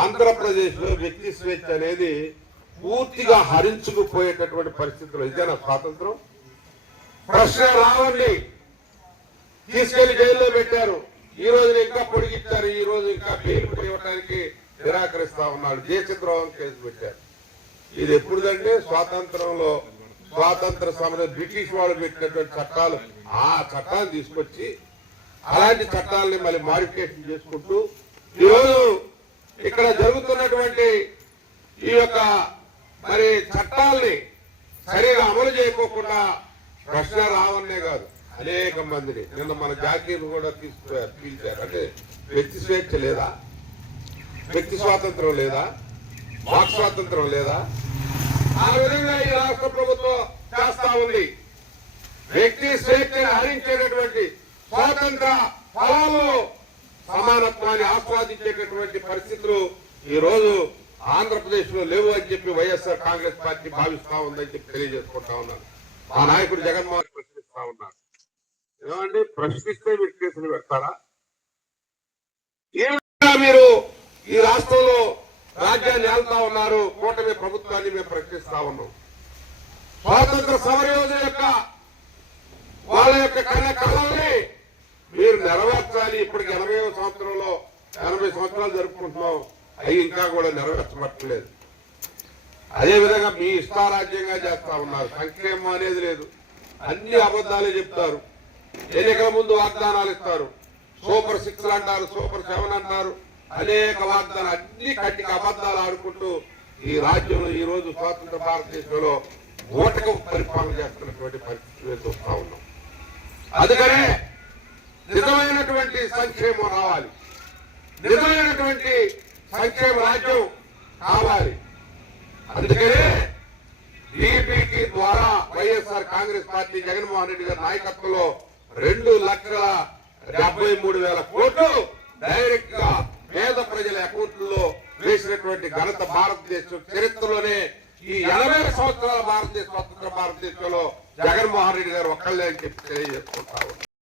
ఆంధ్రప్రదేశ్లో వ్యక్తి స్వేచ్ఛ అనేది పూర్తిగా హరించుకుపోయేటటువంటి పరిస్థితులు. ఇదేనా స్వాతంత్రం? ప్రశ్న రావండి తీసుకెళ్లి జైల్లో పెట్టారు. ఈ రోజు ఇంకా పొడిగిచ్చారు. ఈ రోజు ఇంకా బెయిల్ ఇవ్వడానికి నిరాకరిస్తా ఉన్నాడు. దేశద్రోహం కేసు పెట్టారు. ఇది ఎప్పుడుదంటే స్వాతంత్రంలో స్వాతంత్ర సమయంలో బ్రిటిష్ వాళ్ళు పెట్టినటువంటి చట్టాలు. ఆ చట్టాలు తీసుకొచ్చి అలాంటి చట్టాలని మళ్ళీ మాడిఫికేషన్ చేసుకుంటూ ఈరోజు ఇక్కడ జరుగుతున్నటువంటి ఈ యొక్క మరి చట్టాలని సరిగా అమలు చేయకోకుండా ప్రశ్న రావన్నే కాదు అనేక మందిని నిన్న మన జాకీలు కూడా తీసుకుపోయారు. అంటే వ్యక్తి స్వేచ్ఛ లేదా? వ్యక్తి స్వాతంత్రం లేదా? వాక్ స్వాతంత్రం లేదా? ఆ విధంగా ఈ రాష్ట్ర ప్రభుత్వం చేస్తా ఉంది. వ్యక్తి స్వేచ్ఛను హరించేటటువంటి స్వాతంత్ర ఫలాలు సమానత్వాన్ని ఆస్వాదించేటటువంటి పరిస్థితులు ఈ రోజు ఆంధ్రప్రదేశ్ లో లేవు అని చెప్పి వైఎస్ఆర్ కాంగ్రెస్ పార్టీ భావిస్తా ఉందని చెప్పి తెలియజేసుకుంటా ఉన్నాను. మా నాయకుడు జగన్మోహన్ ప్రశ్నిస్తా ఉన్నారు. ఏమంటే ప్రశ్నిస్తే మీరు కేసులు పెడతారా? ఏమైనా మీరు ఈ రాష్ట్రంలో రాజ్యాన్ని ఏళ్తా ఉన్నారు. కూటమి ప్రభుత్వాన్ని మేము ప్రశ్నిస్తా ఉన్నాం. స్వాతంత్ర సమరయోధుల యొక్క వాళ్ళ యొక్క కళల్ని మీరు నెరవేర్చాలి. ఇప్పటికి 80వ సంవత్సరంలో 80 సంవత్సరాలు జరుపుకుంటున్నాం. అవి ఇంకా కూడా నెరవేర్చబట్టలేదు. అదేవిధంగా మీ ఇష్టారాజ్యంగా చేస్తా ఉన్నారు. సంక్షేమం అనేది లేదు. అన్ని అబద్ధాలే చెప్తారు. ఎన్నికల ముందు వాగ్దానాలు ఇస్తారు. సూపర్ 6 అంటారు, సూపర్ 7 అంటారు. అనేక వాగ్దానాలు అన్ని కట్టికి అబద్ధాలు ఆడుకుంటూ ఈ రాజ్యంలో ఈ రోజు స్వాతంత్ర భారతదేశంలో ఓటకు పరిపాలన చేస్తున్నటువంటి పరిస్థితులు చూస్తా ఉన్నాం. అందుకనే నిజమైనటువంటి సంక్షేమం రావాలి. నిజమైనటువంటి సంక్షేమ రాజ్యం కావాలి. అందుకనే డీబీటీ ద్వారా వైఎస్ఆర్ కాంగ్రెస్ పార్టీ జగన్మోహన్ రెడ్డి గారి నాయకత్వంలో 2,73,000 కోట్లు డైరెక్ట్ గా పేద ప్రజల అకౌంట్లో వేసినటువంటి ఘనత భారతదేశం చరిత్రలోనే ఈ 80 సంవత్సరాల స్వతంత్ర భారతదేశంలో జగన్మోహన్ రెడ్డి గారు ఒక్కళ్ళే అని చెప్పి తెలియజేసుకుంటా